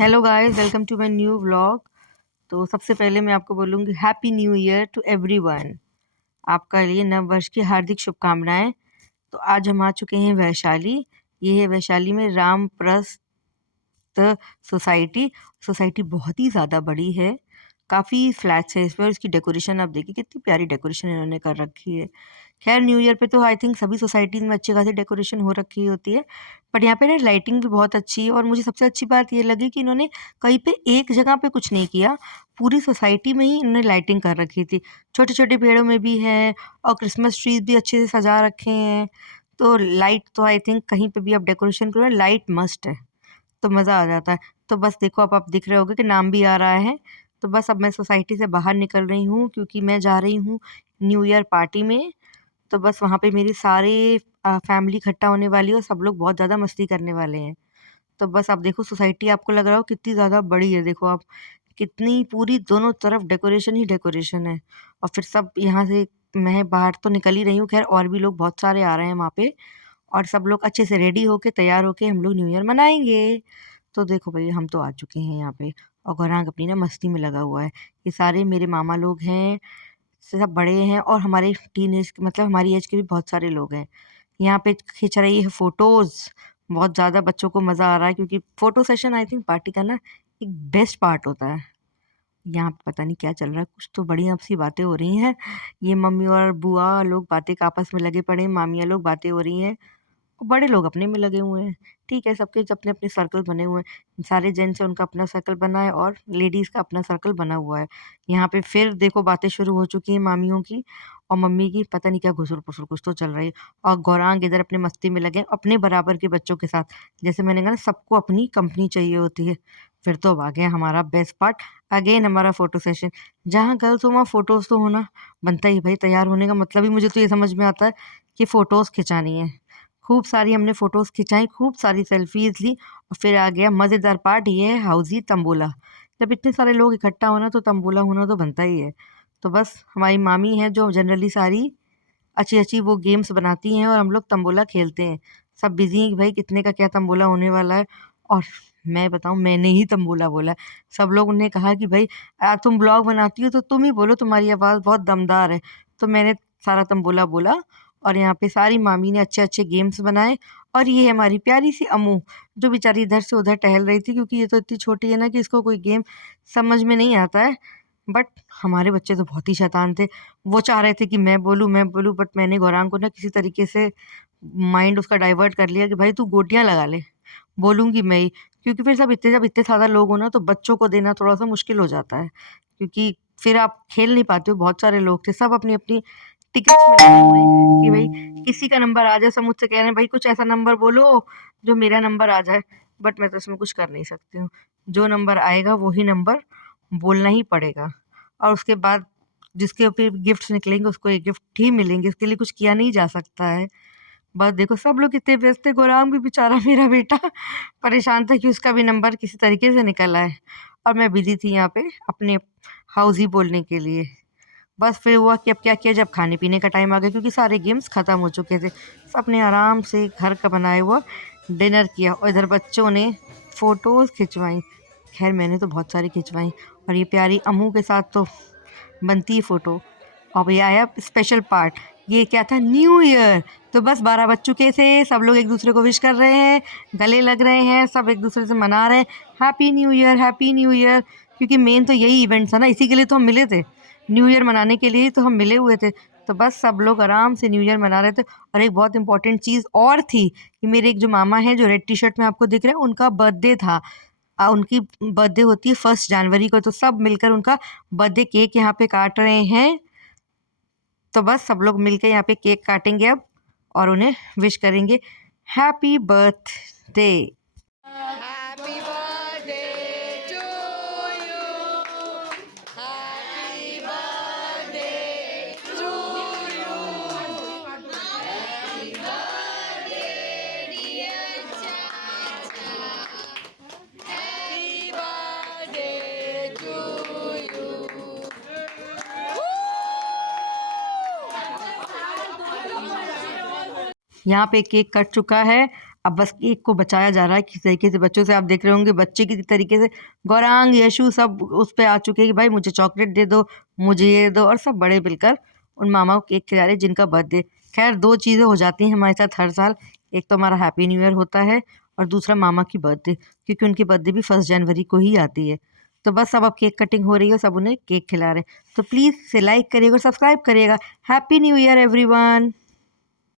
Hello guys, welcome to my new vlog. तो सबसे पहले मैं आपको बोलूँगी happy new year to everyone. आपका लिए नव वर्ष की हार्दिक शुभकामनाएं। तो आज हम आ चुके हैं वैशाली। ये है वैशाली में रामप्रस्थ सोसाइटी। सोसाइटी बहुत ही ज़्यादा बड़ी है, काफ़ी फ्लैट्स है इसमें और इसकी डेकोरेशन आप देखिए कितनी प्यारी डेकोरेशन इन्होंने कर रखी है। खैर न्यू ईयर पे तो आई थिंक सभी सोसाइटीज़ में अच्छी खासी डेकोरेशन हो रखी होती है, बट यहाँ पे ना लाइटिंग भी बहुत अच्छी है। और मुझे सबसे अच्छी बात ये लगी कि इन्होंने कहीं पे एक जगह पे कुछ नहीं किया, पूरी सोसाइटी में ही इन्होंने लाइटिंग कर रखी थी। छोटे छोटे पेड़ों में भी है और क्रिसमस ट्रीज भी अच्छे से सजा रखे हैं। तो लाइट तो आई थिंक कहीं पे भी आप डेकोरेशन करो लाइट मस्ट है, तो मज़ा आ जाता है। तो बस देखो अब आप दिख रहे होगे कि नाम भी आ रहा है। तो बस अब मैं सोसाइटी से बाहर निकल रही हूँ क्योंकि मैं जा रही हूँ न्यू ईयर पार्टी में। तो बस वहाँ पे मेरी सारे फैमिली इकट्ठा होने वाली है और सब लोग बहुत ज़्यादा मस्ती करने वाले हैं। तो बस आप देखो सोसाइटी आपको लग रहा हो कितनी ज़्यादा बड़ी है, देखो आप कितनी पूरी दोनों तरफ डेकोरेशन ही डेकोरेशन है। और फिर सब यहाँ से मैं बाहर तो निकल ही रही हूँ, खैर और भी लोग बहुत सारे आ रहे हैं वहाँ पे और सब लोग अच्छे से रेडी होके तैयार होके हम लोग न्यू ईयर मनाएंगे। तो देखो भाई हम तो आ चुके हैं यहाँ पे और गौरांग अपनी ना मस्ती में लगा हुआ है। ये सारे मेरे मामा लोग हैं, सब बड़े हैं और हमारे टीन एज मतलब हमारी एज के भी बहुत सारे लोग हैं। यहाँ पे खिंच रही है फोटोज। बहुत ज़्यादा बच्चों को मज़ा आ रहा है क्योंकि photo session I think party का ना एक बेस्ट पार्ट होता है। यहाँ पे पता नहीं क्या चल रहा है, कुछ तो बढ़िया सी बातें हो रही हैं। ये मम्मी और बुआ लोग बातें का आपस में लगे पड़े हैं, मामियाँ लोग बातें हो रही हैं और बड़े लोग अपने में लगे हुए हैं। ठीक है, सबके अपने अपने सर्कल बने हुए हैं। सारे जेंट्स है उनका अपना सर्कल बना है और लेडीज़ का अपना सर्कल बना हुआ है। यहाँ पे फिर देखो बातें शुरू हो चुकी हैं मामियों की और मम्मी की, पता नहीं क्या घुसुर-पुसुर कुछ तो चल रही है। और गौरांग इधर अपने मस्ती में लगे हैं अपने बराबर के बच्चों के साथ। जैसे मैंने कहा ना सबको अपनी कंपनी चाहिए होती है। फिर तो अब आ गया हमारा बेस्ट पार्ट, अगेन हमारा फ़ोटो सेशन। जहाँ गर्ल्स हो वहाँ फ़ोटोज़ तो होना बनता ही है भाई। तैयार होने का मतलब ही मुझे तो ये समझ में आता है कि फ़ोटोज़ खिंचानी है। खूब सारी हमने फ़ोटोज़ खिंचाई, खूब सारी सेल्फ़ीज़ ली और फिर आ गया मज़ेदार पार्ट, ये है हाउज़ी तंबोला। जब इतने सारे लोग इकट्ठा हो ना तो तंबोला होना तो बनता ही है। तो बस हमारी मामी हैं जो जनरली सारी अच्छी-अच्छी वो गेम्स बनाती हैं और हम लोग तंबोला खेलते हैं। सब बिज़ी हैं कि भाई कितने का क्या तंबोला होने वाला है। और मैं बताऊँ मैंने ही तंबोला बोला है। सब लोग ने कहा कि भाई तुम ब्लॉग बनाती हो तो तुम ही बोलो, तुम्हारी आवाज़ बहुत दमदार है। तो मैंने सारा तंबोला बोला और यहाँ पे सारी मामी ने अच्छे-अच्छे गेम्स बनाए। और ये है हमारी प्यारी-सी अम्मू, जो बेचारी इधर से उधर टहल रही थी क्योंकि ये तो इतनी छोटी है ना कि इसको कोई गेम समझ में नहीं आता है। बट हमारे बच्चे तो बहुत ही शैतान थे। वो चाह रहे थे कि मैं बोलूँ, बट मैंने गौरांग को ना किसी तरीके से माइंड उसका डाइवर्ट कर लिया कि भाई तू गोटियाँ लगा ले, बोलूँगी मैं ही। क्योंकि फिर जब इतने ज़्यादा लोग हो ना तो बच्चों को देना थोड़ा-सा मुश्किल हो जाता है। क्योंकि फिर आप खेल नहीं पाते हो, बहुत सारे लोग थे, सब अपनी-अपनी टिकट्स में लगे हुए हैं कि भाई किसी का नंबर आ जाए। सब मुझसे कह रहे हैं भाई कुछ ऐसा नंबर बोलो जो मेरा नंबर आ जाए। बट मैं तो इसमें कुछ कर नहीं सकती हूँ। जो नंबर आएगा वही नंबर बोलना ही पड़ेगा। और उसके बाद जिसके फिर गिफ्ट्स निकलेंगे उसको एक गिफ्ट ही मिलेंगे, इसके लिए कुछ किया नहीं जा सकता है। बस देखो सब लोग कितने व्यस्त थे, गौरांग भी बेचारा मेरा बेटा परेशान था कि उसका भी नंबर किसी तरीके से निकल आए और मैं बिज़ी थी यहाँ पे अपने हाउज़ी बोलने के लिए। बस फिर हुआ कि अब क्या किया, जब खाने-पीने का टाइम आ गया क्योंकि सारे गेम्स ख़त्म हो चुके थे। सबने आराम से घर का बनाया हुआ डिनर किया और इधर बच्चों ने फ़ोटोज़ खिंचवाईं। ख़ैर मैंने तो बहुत सारी खिंचवाईं और ये प्यारी अम्मू के साथ तो बनती है फ़ोटो। अब ये आया स्पेशल पार्ट, ये क्या था न्यू ईयर। तो बस 12 बज चुके थे, सब लोग एक-दूसरे को विश कर रहे हैं, गले लग रहे हैं, सब एक-दूसरे से मना रहे हैं, हैप्पी न्यू ईयर। क्योंकि मेन तो यही इवेंट था ना, इसी के लिए तो हम मिले थे। न्यू ईयर मनाने के लिए ही तो हम मिले हुए थे। तो बस सब लोग आराम से न्यू ईयर मना रहे थे। और एक बहुत इम्पोर्टेंट चीज़ और थी कि मेरे एक जो मामा हैं, जो रेड टी-शर्ट में आपको दिख रहे हैं, उनका बर्थडे था। उनकी बर्थडे होती है 1 जनवरी को, तो सब मिलकर उनका बर्थडे केक यहाँ पे काट रहे हैं। तो बस सब लोग मिलके यहाँ पे केक काटेंगे अब और उन्हें विश करेंगे happy birthday. Happy birthday to you. Happy birthday to you. Happy birthday, dear Chacha. Happy birthday to you. यहाँ पे केक कट चुका है। अब बस केक को बचाया जा रहा है किस तरीके से। बच्चों से आप देख रहे होंगे बच्चे किसी तरीके से गौरांग यशु सब उस पे आ चुके हैं कि भाई मुझे चॉकलेट दे दो, मुझे ये दो, और सब बड़े मिलकर उन मामा को केक खिला रहे जिनका बर्थडे। खैर 2 चीज़ें हो जाती हैं हमारे साथ हर साल, एक तो हमारा हैप्पी न्यू ईयर होता है और दूसरा मामा की बर्थडे, क्योंकि उनकी बर्थडे भी 1 जनवरी को ही आती है। तो बस अब केक कटिंग हो रही है, सब उन्हें केक खिला रहे हैं। तो प्लीज़ इसे लाइक करिएगा और सब्सक्राइब करिएगा। Happy new year everyone.